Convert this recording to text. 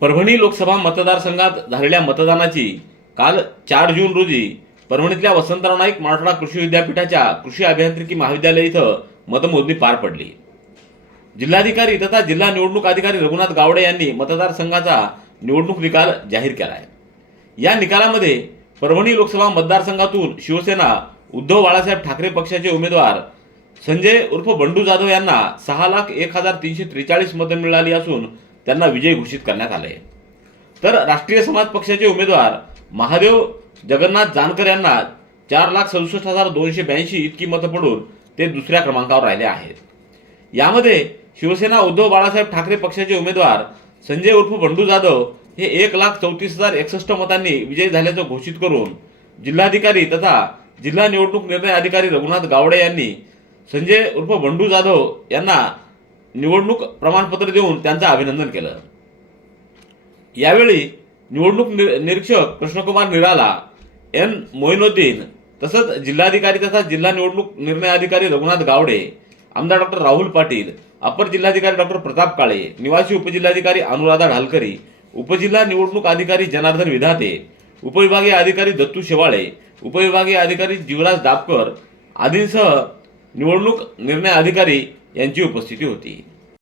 परभणी लोकसभा मतदारसंघात झालेल्या मतदानाची काल चार जून रोजी परभणीतल्या वसंतराव नाईक मराठवाडा कृषी विद्यापीठाच्या कृषी अभियांत्रिकी महाविद्यालय इथं मतमोजणी पार पडली. जिल्हाधिकारी तथा जिल्हा निवडणूक अधिकारी रघुनाथ गावडे यांनी मतदारसंघाचा निवडणूक निकाल जाहीर केला आहे या निकालामध्ये परभणी लोकसभा मतदारसंघातून शिवसेना उद्धव बाळासाहेब ठाकरे पक्षाचे उमेदवार संजय उर्फ बंडू जाधव यांना सहा लाख एक हजार तीनशे त्रेचाळीस मतं मिळाली असून त्यांना विजय घोषित करण्यात आले तर राष्ट्रीय समाज पक्षाचे उमेदवार महादेव जगन्नाथ जानकर यांना चार लाख सदुसष्ट हजार दोनशे ब्याऐंशी इतकी मतं पडून ते दुसऱ्या क्रमांकावर राहिले आहेत. यामध्ये शिवसेना उद्धव बाळासाहेब ठाकरे पक्षाचे उमेदवार संजय उर्फ बंडू जाधव हे एक लाख चौतीस हजार एकसष्ट मतांनी विजयी झाल्याचं घोषित करून जिल्हाधिकारी तथा जिल्हा निवडणूक निर्णय अधिकारी रघुनाथ गावडे यांनी संजय उर्फ बंडू जाधव यांना निवडणूक प्रमाणपत्र देऊन त्यांचं अभिनंदन केलं. यावेळी निवडणूक नि- निरीक्षक कृष्णकुमार निराला एन मोईनुद्दीन तसंच जिल्हाधिकारी तथा जिल्हा निवडणूक निर्णय अधिकारी रघुनाथ गावडे आमदार डॉक्टर राहुल पाटील अपर जिल्हाधिकारी डॉक्टर प्रताप काळे निवासी उपजिल्हाधिकारी अनुराधा ढालकरी उपजिल्हा निवडणूक अधिकारी जनार्दन विधाते उपविभागीय अधिकारी दत्तू शेवाळे उपविभागीय अधिकारी जीवराज दापकर आदींसह निवडणूक निर्णय अधिकारी यांची उपस्थिती होती.